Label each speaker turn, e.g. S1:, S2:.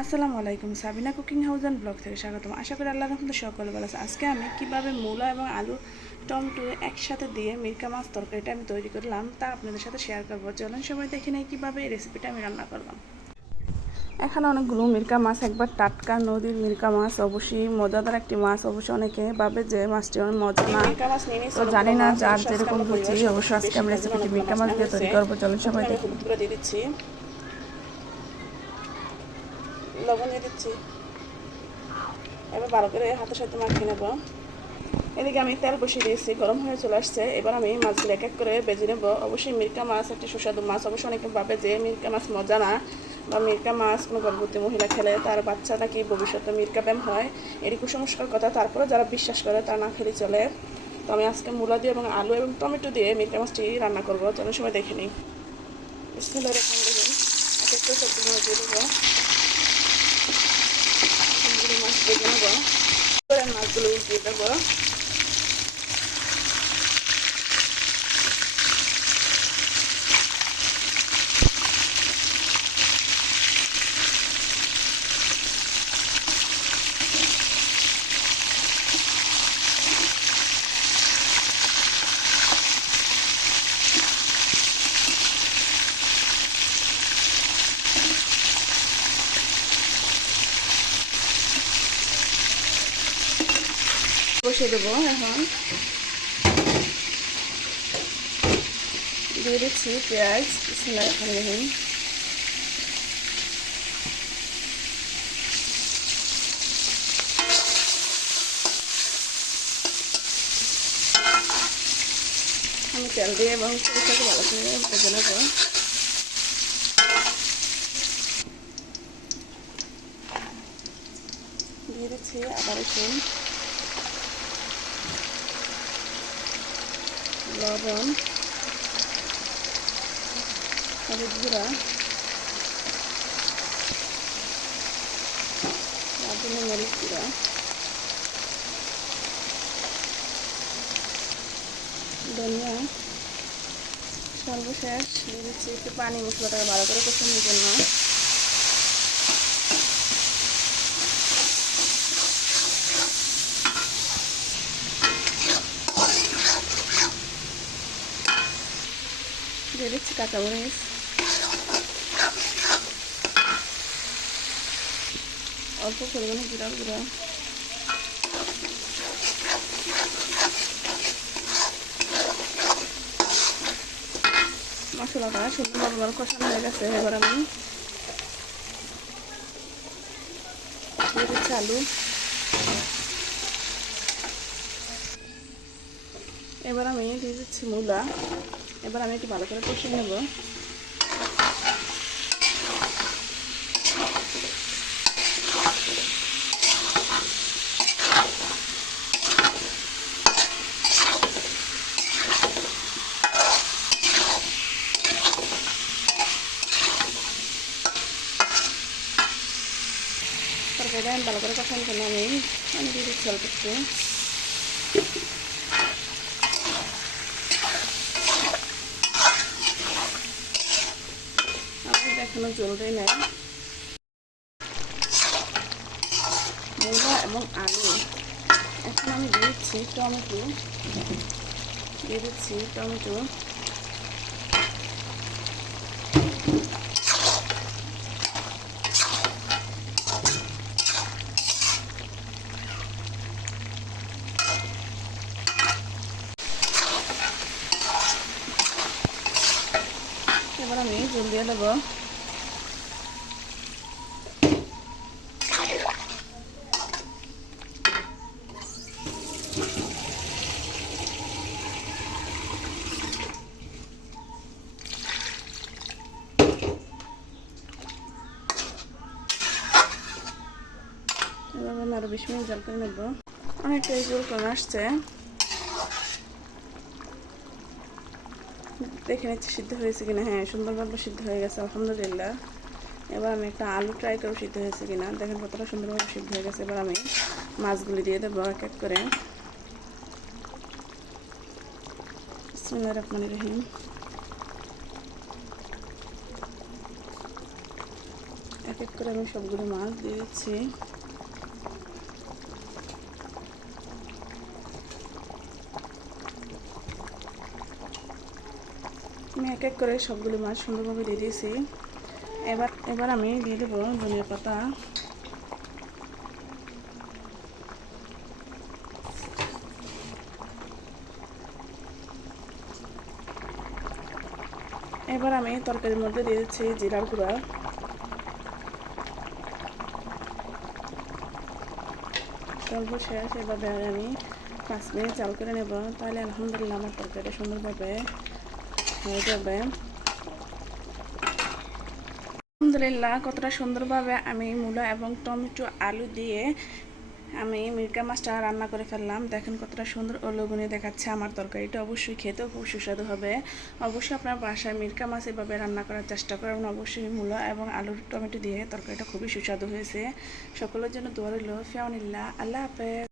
S1: আসসালামু আলাইকুম Sabina cooking house and blog থেকে স্বাগতম। আশা করি আল্লাহ রহমতে সকলে ভালো আছে। আজকে আমি কীভাবে মূলা এবং আলু টমেটো একসাথে দিয়ে মিরকা মাছ তরকারিটা আমি তৈরি করলাম তা আপনাদের সাথে শেয়ার করব। চলুন সবাই দেখে নেই কীভাবে এই রেসিপিটা আমি রান্না করলাম। এখানে অনেকগুলো মিরকা মাছ একবার টাটকা নদীর মিরকা মাছ অবশ্যই মজাদার একটি মাছ। অবশ্যই অনেকে ভাবে যে মাছটি অনেক মজা না। তো জানি না যার যেরকম বুঝি অবশ্যই আজকে আমি রেসিপিটি মিরকা মাছ দিয়ে তৈরি করব। চলুন সবাই দেখে দিচ্ছি। লবণ দিয়ে দিচ্ছি। এবার ভালো করে হাতের সাথে মাখিয়ে নেব। এদিকে আমি তেল বসিয়ে দিয়েছি, গরম হয়ে চলে আসছে। এবার আমি মাছগুলো এক এক করে বেজে নেব। অবশ্যই মিরকা মাছ একটি সুস্বাদু মাছ। অবশ্যই অনেকে ভাবে যে মিরকা মাছ মজা না, বা মিরকা মাছ কোনো গর্ভবতী মহিলা খেলে তার বাচ্চা নাকি ভবিষ্যতে মিরকা ব্যায়াম হয়, এটি কুসংস্কার কথা। তারপরে যারা বিশ্বাস করে তারা না খেলে চলে। তো আমি আজকে মূলা দিয়ে এবং আলু এবং টমেটো দিয়ে মিরকা মাছটি রান্না করব। চলো সময় দেখে নিই। একটা সবজিগুলো দিয়ে দেবো। মাছ দিয়ে দেবো মাছগুলো উঠিয়ে দেবো। বসিয়ে দেবো এখন। দিয়ে দিচ্ছি পেঁয়াজ রহিম আমি তেল দিয়ে এবং সরিষাকে ভালো করে ভেজে নেব। দিয়ে দিচ্ছি আবার রসুন। লবণ, হলুদ গুঁড়া লাবণী মরিচ গুঁড়া, ধনিয়া, সর্বশেষ দিয়ে দিচ্ছি একটু পানি মশলাটা ভালো করে কষানোর জন্য। দিয়ে দিচ্ছি কাঁচামরিচ অল্প পরিমাণে জিরা গুঁড়া মশলাটা সুন্দরভাবে কষানো হয়ে গেছে এবার আমি দিয়ে দিচ্ছি আলু এবার আমি দিয়ে দিচ্ছি মূলা এবার আমি একটু ভালো করে কষিয়ে নেব। তরকারিটা আমি ভালো করে কষানোর জন্য আমি আমি দিয়ে দিচ্ছি অল্প একটু। এখনও জ্বলবেই না মূলা এবং আলু। এখন আমি দিচ্ছি টমেটো। দিয়ে দিচ্ছি টমেটো। এবার আমি জল দিয়ে দেবো এবার আমি আরও বিশ মিনিট জল করে নেব অনেকটাই জল করে আসছে। দেখে নিচ্ছি সিদ্ধ হয়েছে কিনা। হ্যাঁ সুন্দরভাবে সিদ্ধ হয়ে গেছে, আলহামদুলিল্লাহ। এবার আমি একটা আলু ট্রাই করে সিদ্ধ হয়েছে কিনা। দেখেন কতটা সুন্দরভাবে সিদ্ধ হয়ে গেছে। এবার আমি মাছগুলি দিয়ে দেবো এক এক করে। রহমানির রহিম। এক এক করে আমি সবগুলো মাছ দিয়ে দিচ্ছি। আমি এক এক করে সবগুলো মাছ সুন্দরভাবে দিয়ে দিয়েছি। এবার এবার আমি দিয়ে দেবো ধনিয়া পাতা। এবার আমি তরকারির মধ্যে দিয়ে দিচ্ছি জিরার গুঁড়া। অল্প শেষ এভাবে আমি পাঁচ মিনিট চাল করে নেব। তাহলে আলহামদুলিল্লাহ আমার তরকারিটা সুন্দরভাবে আলহামদুলিল্লাহ, কতটা সুন্দরভাবে আমি মূলা এবং টমেটো আলু দিয়ে আমি মিরকা মাছটা রান্না করে ফেললাম। দেখেন কতটা সুন্দর ও লবণে দেখাচ্ছে আমার তরকারিটা অবশ্যই খেতেও খুব সুস্বাদু হবে। অবশ্যই আপনার বাসায় মিরকা মাছ এভাবে রান্না করার চেষ্টা করবেন অবশ্যই মূলা এবং আলুর টমেটো দিয়ে তরকারিটা খুবই সুস্বাদু হয়েছে। সকলের জন্য দোয়া রইল। ফিয়াউনিল্লাহ। আল্লাহ হাফেজ।